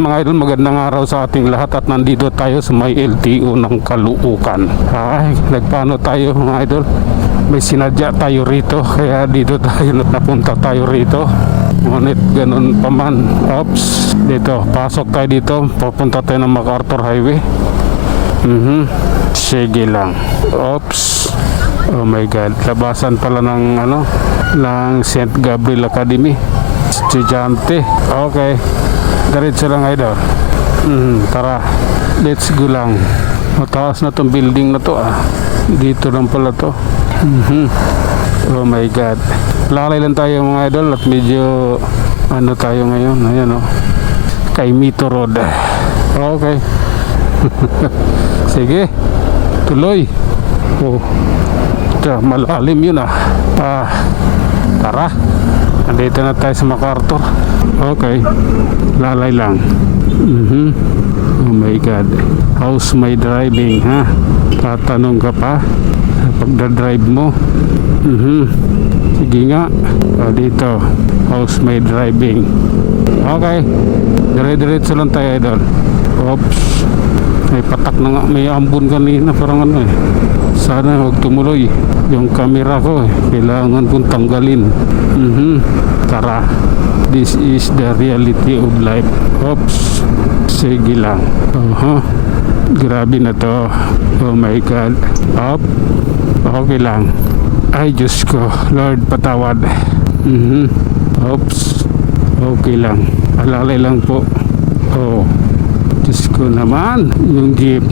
mga idol, magandang araw sa ating lahat at nandito tayo sa may LTO ng Caloocan. Ay, nagpaano tayo mga idol? May sinadya tayo rito kaya dito tayo napunta tayo rito. Ngunit ganun pa man. Oops, dito, pasok tayo dito. Papunta tayo ng MacArthur Highway. Sige lang. Oops. Oh my God, labasan pala ng ng St. Gabriel Academy. Estudyante. Okay. Diretso lang idol. Tara. Let's go lang. Mataas na tong building na to Dito lang pala to. Oh my God. Lalay lang tayo mga idol at medyo tayo ngayon. Ayan Kay Mito Road. Okay. Sige. Tuloy. Oh. Malalim yun tara, andito na tayo sa MacArthur. Okay, lalay lang. Oh my God, how's my driving tatanong ka pa sa pagdadrive mo. Sige nga. Dito, how's my driving. Okay, dire-diretso lang tayo idol. Oops, may patak na nga, may ambon kanina, parang sana huwag tumuloy yung camera ko kailangan kong tanggalin. Tara, this is the reality of life. Oops, sige lang. Grabe na to. Oh my God. Okay lang. Ay Diyos ko, Lord patawad. Oops, okay lang, alalay lang po. Oh Diyos ko naman, yung jeep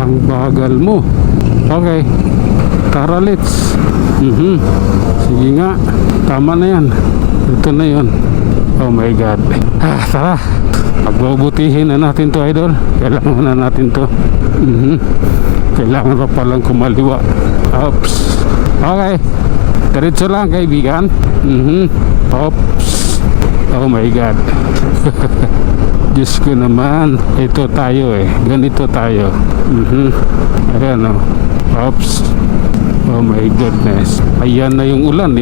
ang bagal mo. Okay, tara let's. Sige nga, tama na yan. Ito na yun. Oh my God. Tara, magbubutihin na natin to idol. Kailangan na natin to. Kailangan pa palang kumaliwa. Oops. Okay, diretso lang kaibigan. Oops. Oh my God. Diyos ko naman, ito tayo ganito tayo. Ayan Oops. Oh my goodness. Ayan na yung ulan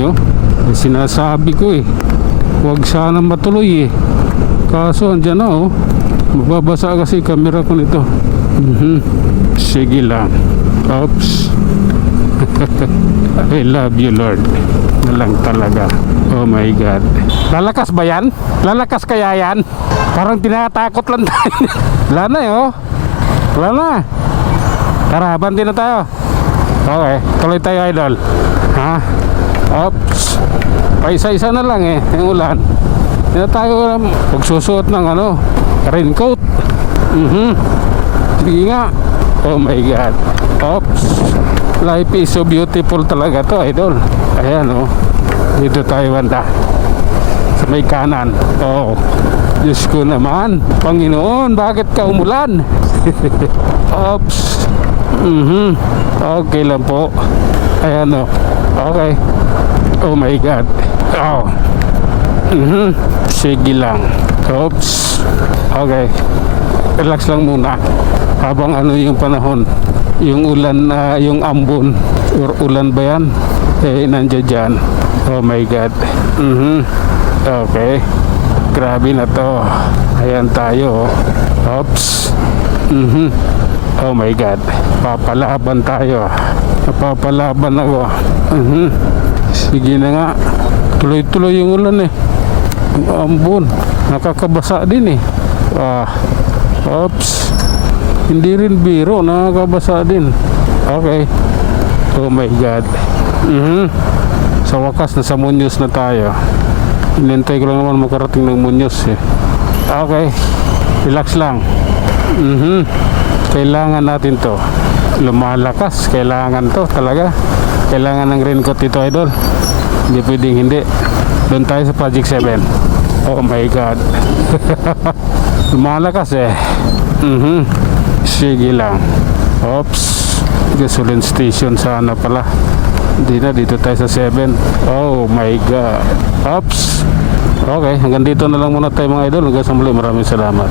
sinasabi ko huwag sana matuloy kaso andyan na mababasa kasi camera ko nito. Sige lang. Oops. I love you Lord na lang talaga. Oh my God. Lalakas ba yan? Lalakas kaya yan? Parang tinatakot lang tayo. Wala na wala na. Tara, banti na tayo. Okay, tuloy tayo idol. Oops. Paisa-isa na lang yung ulan. Hindi na tayo magsusuot ng raincoat. Sige nga. Oh my God. Oops. Life is so beautiful talaga to idol. Ayan dito tayo banda sa may kanan. Diyos ko naman, Panginoon, bakit ka umulan? Oops. Okay lang po. Ayan okay. Oh my God. Sige lang. Oops. Okay, relax lang muna habang yung panahon, yung ulan, yung ambon or ulan ba yan nandiyan dyan. Oh my God. Okay, grabe na to. Ayan tayo. Oops. Oh my God, papalaban tayo. Papalaban ako. Sige na nga. Tuloy-tuloy yung ulan ang ambon, nakakabasa din Oops. Hindi rin biro, nakakabasa din. Okay. Oh my God. Sa wakas nasa Muñoz na tayo. Inintay ko lang naman makarating ng Muñoz Okay, relax lang. Kailangan natin to. Lumalakas, kailangan to talaga. Kailangan ng raincoat ito idol. Hindi pwedeng hindi. Doon tayo sa Project 7. Oh my God. Lumalakas Sige lang. Oops. Gasoline station sana pala. Hindi na, dito tayo sa 7. Oh my God. Oops. Okay, hanggang dito na lang muna tayo mga idol. Hanggang sa muli, maraming salamat.